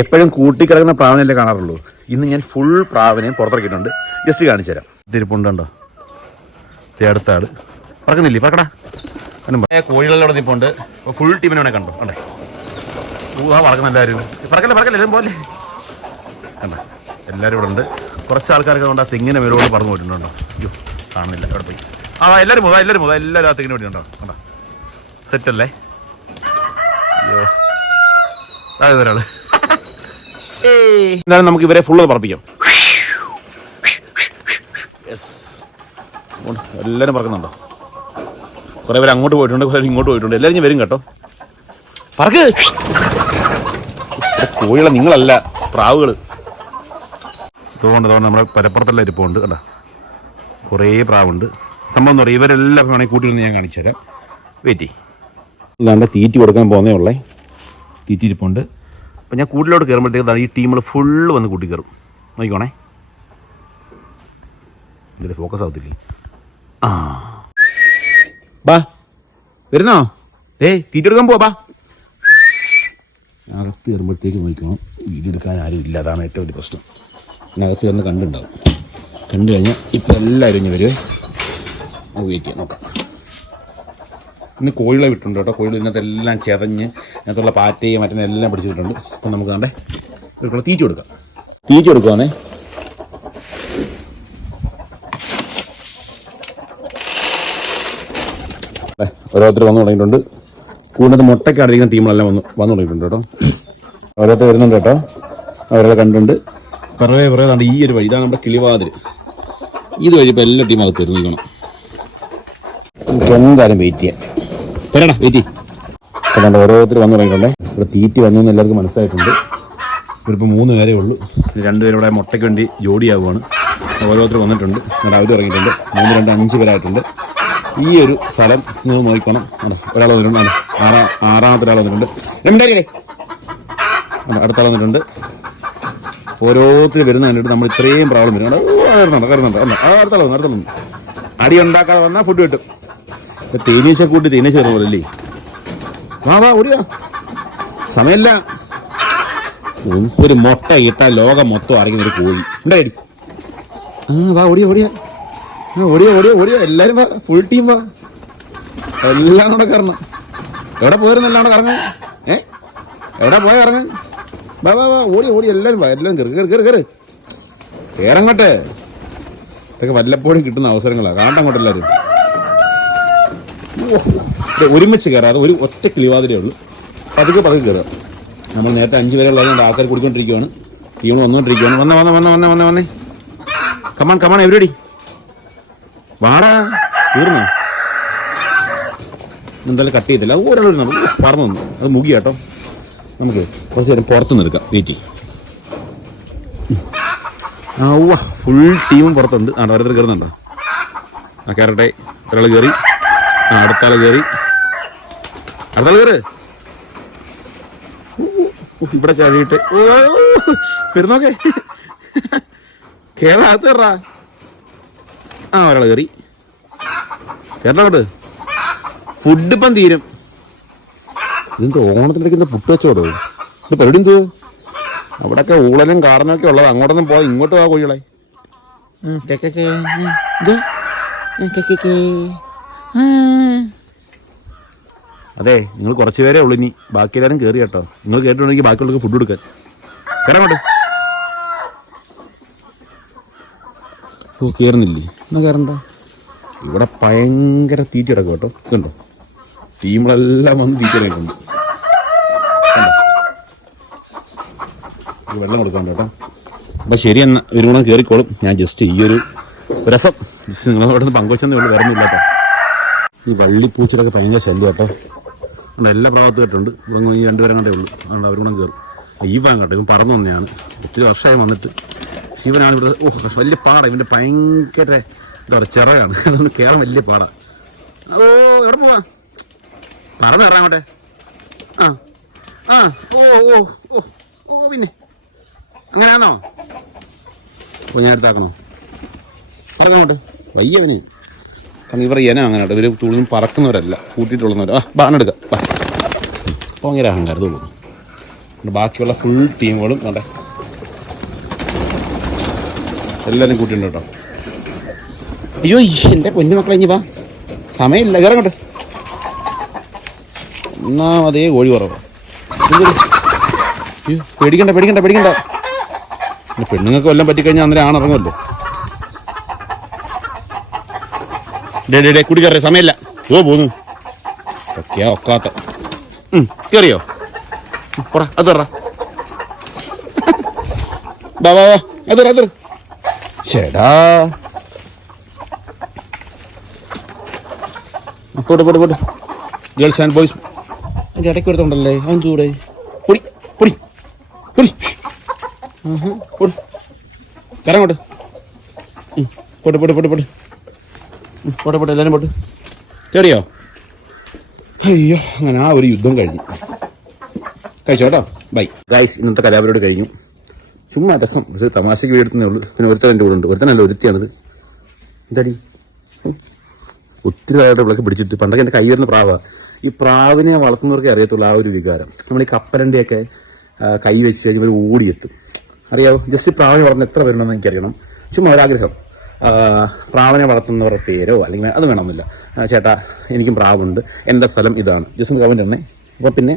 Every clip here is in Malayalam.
എപ്പോഴും കൂട്ടിക്കിടക്കുന്ന പ്രാവിനല്ലേ കാണാറുള്ളൂ? ഇന്ന് ഞാൻ ഫുൾ പ്രാവിനെ പുറത്തിറക്കിയിട്ടുണ്ട്. ജസ്റ്റ് കാണിച്ചു തരാം. തിരുപ്പുണ്ടോ അടുത്ത ആൾ. പറക്കുന്നില്ലേ? പറക്കടാ. കോഴികളെല്ലാം അവിടെ നിൽപ്പുണ്ട് ഫുൾ ടീമിനെ വേണേ കണ്ടോ. കണ്ടേ? ഊഹാ പറക്കുന്ന എല്ലാവരും പറക്കല്ലേ പറക്കല്ലേ എല്ലാവരും പോലെ. കണ്ട? എല്ലാവരും ഇവിടെ ഉണ്ട്. കുറച്ച് ആൾക്കാർക്ക് കൊണ്ട് ആ തെങ്ങിനെ മേലോട് പറഞ്ഞു പോയിട്ടുണ്ടോ? അയ്യോ കാണുന്നില്ല. അവിടെ പോയി. ആ എല്ലാവരും പോകാം എല്ലാവരും പോകാം എല്ലാവരും ആ തെങ്ങിന് വേണ്ടിയുണ്ടോ കണ്ടോ? സെറ്റല്ലേ? അയ്യോ. അതെ ഒരാൾ എന്തായാലും നമുക്ക് ഇവരെ ഫുള്ള് പറപ്പിക്കാം. എല്ലാവരും പറക്കുന്നുണ്ടോ? കുറേ പേര് അങ്ങോട്ട് പോയിട്ടുണ്ട് കുറേ ഇങ്ങോട്ട് പോയിട്ടുണ്ട്. എല്ലാവരും വരും കേട്ടോ. പറക്ക്. കോഴികളെ നിങ്ങളല്ല പ്രാവുകൾ തോന്നുന്നു തോന്നുന്നു നമ്മുടെ പരപ്പുറത്തെല്ലാം ഇരിപ്പുണ്ട് കണ്ടോ? കുറേ പ്രാവുണ്ട്. സംഭവം എന്ന് പറയുക ഇവരെല്ലാം വേണമെങ്കിൽ കൂട്ടിയിരുന്ന് ഞാൻ കാണിച്ചു തരാം വെയിറ്റ് ഇതാണ്ട് തീറ്റി കൊടുക്കാൻ പോകുന്നേ ഉള്ളേ. തീറ്റി ഇരിപ്പുണ്ട്. അപ്പം ഞാൻ കൂട്ടിലോട്ട് കയറുമ്പോഴത്തേക്ക് ഈ ടീമുകൾ ഫുള്ള് വന്ന് കൂട്ടി കയറും നോക്കിക്കോണേ. ഇതിൽ ഫോക്കസ് ആവത്തില്ലേ? ആ. ബാ. വരുന്നോ? ഏയ് തീറ്റ എടുക്കാൻ പോവാ ബാ. അകത്ത് കയറുമ്പോഴത്തേക്ക് നോക്കണം വീഡിയോ എടുക്കാൻ ആരും ഇല്ല. അതാണ് ഏറ്റവും വലിയ പ്രശ്നം. അകത്ത് കയറുന്ന കണ്ടുണ്ടാവും. കണ്ടു കഴിഞ്ഞാൽ ഇപ്പം എല്ലാവരും ഇനി വരുവേ നമുക്ക് നോക്കാം. ഇന്ന് കോഴികളെ വിട്ടുണ്ട് കേട്ടോ. കോഴികൾ ഇതിനകത്തെല്ലാം ചെതഞ്ഞ് അതിനകത്തുള്ള പാറ്റയും മറ്റേ എല്ലാം പിടിച്ചിട്ടുണ്ട്. അപ്പം നമുക്ക് കണ്ടേ ഇവർക്കുള്ള തീറ്റ കൊടുക്കാം. തീറ്റ കൊടുക്കുവാണേ. ഓരോരുത്തർ വന്നു തുടങ്ങിയിട്ടുണ്ട്. കൂടുതൽ മുട്ടയ്ക്ക് അടിക്കുന്ന ടീമുകളെല്ലാം വന്നു വന്നു തുടങ്ങിയിട്ടുണ്ട് കേട്ടോ. ഓരോരുത്തർ വരുന്നുണ്ട് കേട്ടോ. അവരെ കണ്ടുണ്ട് പിറവേ പിറവേ ദാണ്ട് ഈ ഒരു വഴി. ഇതാണ് നമ്മുടെ കിളിവാതിൽ ഇത് വഴി ഇപ്പോൾ എല്ലാ ടീമും അകത്ത് വരുന്നിരിക്കണം എന്തായാലും വെയിറ്റ് ചെയ്യാം. തരാടാ വെയിറ്റ് അതുകൊണ്ട് ഓരോരുത്തർ വന്നു തുടങ്ങിയിട്ടുണ്ടേ. ഇവിടെ തീറ്റി വന്നു എന്ന് എല്ലാവർക്കും മനസ്സിലായിട്ടുണ്ട്. ഇവരിപ്പോൾ മൂന്ന് പേരേ ഉള്ളൂ. രണ്ടുപേരും ഇവിടെ മുട്ടയ്ക്ക് വേണ്ടി ജോഡിയാവുകയാണ് ഓരോരുത്തർ വന്നിട്ടുണ്ട്. ഇവിടെ അവർ ഇറങ്ങിയിട്ടുണ്ട് മൂന്ന് രണ്ട് അഞ്ച് പേരായിട്ടുണ്ട്. ഈ ഒരു സ്ഥലം നിങ്ങൾ നോക്കണം ഒരാൾ വന്നിട്ടുണ്ട്. ആറാ ആറാമത്തെ ഒരാൾ വന്നിട്ടുണ്ട്. രണ്ടായിരേ അടുത്ത ആൾ വന്നിട്ടുണ്ട്. ഓരോരുത്തർ വരുന്ന കണ്ടിട്ട് നമ്മൾ ഇത്രയും പ്രോബ്ലം വരും. ഓ കയറുന്നുണ്ട് കയറുന്നുണ്ട് അല്ല ആ അടുത്ത ആൾ വന്നു അടുത്ത അടി ഉണ്ടാക്കാതെ വന്നാൽ ഫുഡ് കിട്ടും. തേനീച്ച കൂട്ടി തേനീശ അല്ലേ? വാ വാ ഓടിയാ. സമയമില്ല. ഒരു മുട്ട ഇട്ട ലോകം മൊത്തം അറിയുന്ന ഒരു കോഴി. ഉണ്ടായി ആ വാ ഓടിയ ഓടിയ. ആ ഓടിയ ഓടിയ ഓടിയ. എല്ലാരും വാ ഫുൾ ടീം വാ. എല്ലാം കൂടെ കയറണം എവിടെ പോയിരുന്നു എല്ലാം കൂടെ കറങ്ങാൻ? ഏ? എവിടെ പോയ ഇറങ്ങാൻ വാ വാ വാ ഓടി ഓടി എല്ലാരും വാ എല്ലാം കയറി കയറി കയറി കയറി കയറങ്ങോട്ടെ ഇതൊക്കെ വല്ലപ്പോഴും കിട്ടുന്ന അവസരങ്ങളാണ് കാണട്ടങ്ങോട്ട് എല്ലാവരും ഓ, ഇത് ഒരുമിച്ച് കയറാതെ ഒരു ഒറ്റ കിളിവാതിരേ ഉള്ളൂ. പതുക്കെ പതുക്കെ കയറുക നമ്മൾ നേരത്തെ അഞ്ച് പേരെ ഉള്ളതുകൊണ്ട് ആൾക്കാർ കുടിക്കൊണ്ടിരിക്കുകയാണ് ടീം വന്നുകൊണ്ടിരിക്കുകയാണ് വന്ന വന്ന വന്ന വന്ന വന്ന വന്നേ. കമാൺ കമാൺ എവരടി വാടാ. തീർന്നു? എന്തായാലും കട്ട് ചെയ്തില്ല അത് നമുക്ക്. ഓ, പറന്നു വന്നു അത് മുഖി കേട്ടോ. നമുക്ക് കുറച്ച് നേരം പുറത്ത് നിൽക്കാം വെയിറ്റ് ആ ഫുൾ ടീമും പുറത്തുണ്ട്. ആ ഓരോരുത്തർ കയറുന്നുണ്ടോ ആ കയറട്ടെ ഒരാൾ കയറി ആ അടുത്ത ആൾ കയറി അടുത്ത ആൾ കയറ് ഇവിടെ ചാടിയിട്ട്. ഓ വരുന്നോക്കെ കേരളത്ത് കയറാ ആ ഒരാൾ കയറി കേരളോട്ട് ഫുഡ് ഇപ്പം തീരും. ഇതെന്ത് ഓണത്തിനിടയ്ക്ക് പുട്ട് വെച്ചോടോ ഇത് പരിപാടി എന്ത്? അവിടെയൊക്കെ ഊളലും കാടനൊക്കെ ഉള്ളത്. അങ്ങോട്ടൊന്നും പോവാ ഇങ്ങോട്ട് പോവാ കോഴികളെ. ഉം, അതെ നിങ്ങൾ കുറച്ച് പേരേ ഉള്ളൂ ഇനി. ബാക്കി എല്ലാവരും കയറി കേട്ടോ. നിങ്ങൾ കേട്ടിട്ടുണ്ടെങ്കിൽ ബാക്കിയുള്ളവർക്ക് ഫുഡ് കൊടുക്കാൻ. കയറാങ്ങോട്ട് ഓ കയറുന്നില്ലേ എന്നാ കയറണ്ട ഇവിടെ ഭയങ്കര തീറ്റ കിടക്കും കേട്ടോ. കണ്ടോ? ടീമുകളെല്ലാം വന്ന് തീറ്റ കിടക്കുന്നുണ്ട്. വെള്ളം കൊടുക്കാൻ കേട്ടോ. അപ്പം ശരി എന്നാ ഒരു ഗുണം കയറിക്കോളും ഞാൻ ജസ്റ്റ് ഈ ഒരു രസം. ജസ്റ്റ് നിങ്ങളോട് പങ്കുവച്ചെന്ന് വേണ്ടി ഉള്ളൂ കേട്ടോ. ഇല്ലാട്ടോ ഈ വള്ളിപ്പൂച്ചിലൊക്കെ ഭയങ്കര ശല്യം കേട്ടോ എല്ലാ പ്രാവത്ത് കേട്ടുണ്ട് ഇവിടെ ഈ രണ്ടുപേരും കണ്ടേ ഉള്ളൂ. അതുകൊണ്ട് അവരും കൂടെ കയറും ഈവാൻ കേട്ടോ ഇവൻ പറന്നു വന്നെയാണ് ഒത്തിരി വർഷമായി വന്നിട്ട്. ശിവനാണ് ഇവിടെ ഓ വലിയ പാട. ഇവന്റെ ഭയങ്കര എന്താ പറയുക ചിറകാണ്. അതുകൊണ്ട് കയറാൻ വലിയ പാട. ഓ എവിടെ പോവാ? പറന്ന് കയറാൻ അങ്ങോട്ടെ. ആ ആ ഓ ഓ ഓ ഓ പിന്നെ. അങ്ങനെയാണോ ഓ ഞാൻ എടുത്താക്കണോ? പറഞ്ഞോട്ട് വയ്യവന്. കാരണം ഇവർ ഇന അങ്ങനെ ഇവർ തുള്ളിന്ന് പറക്കുന്നവരല്ല. കൂട്ടിയിട്ടുള്ളവരോ ബാണെടുക്കാം ഭയങ്കര അഹങ്കാരം. തോന്നുന്നു ബാക്കിയുള്ള ഫുൾ ടീമുകളും കണ്ടേ. എല്ലാവരും കൂട്ടിയുണ്ട് കേട്ടോ. അയ്യോ എന്റെ പൊന്നു മക്കളെ ഇനി വാ. സമയമില്ല. കയറങ്ങോട്ട് ഒന്നാമതേ കോഴി കുറവ്. പേടിക്കണ്ട പേടിക്കണ്ട പേടിക്കണ്ട. പെണ്ണുങ്ങൾക്ക് വല്ലതും പറ്റിക്കഴിഞ്ഞാൽ അന്നേരം ആണിറങ്ങുമല്ലോ. ഡേ കുടി കയറിയ സമയമില്ല. ഓ പോന്നു. ഒക്കെയാ ഒക്കാത്ത. കയറിയോ പറ പോടാ അത് തറ വാ വാ വാ അത് തറ, ചേടാ. പോട്ടെ പോട്ടെ പോട്ടെ. ഗേൾസ് ആൻഡ് ബോയ്സ് അതിന്റെ ഇടയ്ക്ക് എടുത്തോണ്ടല്ലേ അതെന്തൂടെ പൊടി പൊടി പൊടി. ആഹാ, പൊടി. കരങ്ങോട്ട് പോട്ടെ പോട്ടെ പോട്ടെ പോട്ടെ. പോട്ടെ പോട്ടെ എല്ലാവരും പോട്ടെ. കയറിയോ അയ്യോ അങ്ങനെ ആ ഒരു യുദ്ധം കഴിഞ്ഞു. കഴിച്ചോ കേട്ടോ? ബൈ. ഗൈസ് ഇന്നത്തെ കലാപരോട് കഴിഞ്ഞു. ചുമ്മാ രസം. ഇത് തമാശയ്ക്ക് വീടുന്നേ ഉള്ളൂ. പിന്നെ ഒരുത്തൻ എന്റെ കൂടെ ഉണ്ട്. ഒരുത്തനല്ല ഒരുത്തിയാണിത്. എന്താടി. ഒത്തിരി കാലമായിട്ട് വിളക്ക് പിടിച്ചിട്ട് പണ്ടൊക്കെ എന്റെ കൈ വരുന്ന പ്രാവാ. ഈ പ്രാവിനെ വളർത്തുന്നവർക്കേ അറിയത്തുള്ളൂ ആ ഒരു വികാരം. നമ്മൾ ഈ കപ്പലന്റെയൊക്കെ കൈ വെച്ച് കഴിഞ്ഞാൽ ഓടിയെത്തും. അറിയാവോ? ജസ്റ്റ് പ്രാവിനെ വളർന്ന് എത്ര പേരുണ്ടെന്ന് എനിക്കറിയണം. ചുമ്മാ ഒരാഗ്രഹം. പ്രാവിനെ വളർത്തുന്നവരുടെ പേരോ അല്ലെങ്കിൽ അത് വേണമെന്നില്ല. ചേട്ടാ എനിക്കും പ്രാവുണ്ട്. എന്റെ സ്ഥലം ഇതാണ്. ജസ്റ്റ് കമന്റ് തന്നെ അപ്പോൾ പിന്നെ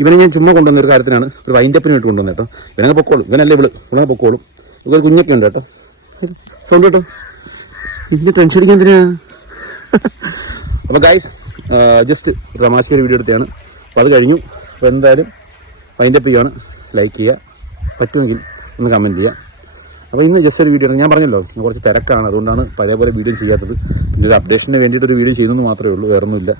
ഇവനെ ഞാൻ ചുമ്മാ കൊണ്ടുവന്ന ഒരു കാര്യത്തിനാണ് ഒരു വൈൻഡപ്പിന് വേണ്ടി കൊണ്ടുവന്ന കേട്ടോ. ഇവനങ്ങ് പൊക്കോളും. ഇവനല്ലേ ഇവൾ. ഇവനങ്ങ് പൊക്കോളും. ഇവർ കുഞ്ഞൊക്കെ ഉണ്ട് കേട്ടോ. സൗണ്ട് കേട്ടോ? ഇതിന്റെ ടെൻഷൻ അടിക്കാൻ എന്തിനാ? അപ്പോൾ ഗൈസ് ജസ്റ്റ് തമാശ വീഡിയോ എടുത്തതാണ്. അപ്പോൾ അത് കഴിഞ്ഞു. അപ്പോൾ എന്തായാലും വൈൻഡപ്പ് ചെയ്യുകയാണ് ലൈക്ക് ചെയ്യുക. പറ്റുമെങ്കിൽ ഒന്ന് കമന്റ് ചെയ്യുക. അപ്പോൾ ഇന്ന് ജസ്റ്റ് ഒരു വീഡിയോ ഞാൻ പറഞ്ഞല്ലോ ഞാൻ കുറച്ച് തിരക്കാണ്. അതുകൊണ്ടാണ് പഴയ പോലെ വീഡിയോ ചെയ്യാത്തത്. പിന്നെ ഒരു അപ്ഡേഷന് വേണ്ടിയിട്ട് ഒരു വീഡിയോ ചെയ്യുന്നത് മാത്രമേ ഉള്ളൂ വേറെ ഒന്നുമില്ല.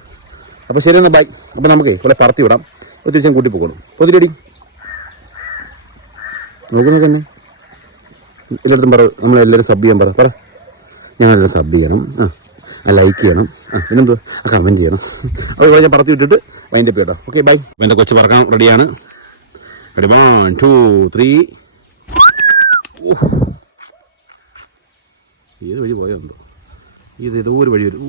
അപ്പോൾ ശരി എന്നാൽ ബൈ അപ്പോൾ നമുക്കേ ഇവിടെ പറത്തി വിടാം. ഒരു ദിവസം കൂട്ടി പോകണം പൊതിരടി നോക്കുന്നത് തന്നെ. എല്ലായിടത്തും പറ നമ്മളെല്ലാവരും സബ് ചെയ്യാൻ പറ. പറ. ഞങ്ങളെല്ലാം സബ് ചെയ്യണം. ആ ലൈക്ക് ചെയ്യണം. പിന്നെന്തോ കമന്റ് ചെയ്യണം. അപ്പോൾ ഞാൻ പറത്തി വിട്ടിട്ട് വൈൻഡപ്പ് ചെയ്യട്ടോ ഓക്കെ ബൈ എന്റെ കൊച്ചു പറക്കാൻ റെഡിയാണ് റെഡി വൺ ടു ത്രീ ഏത് വഴി പോയോ എന്തോ ഇത് ഏതോ ഒരു വഴി വരും.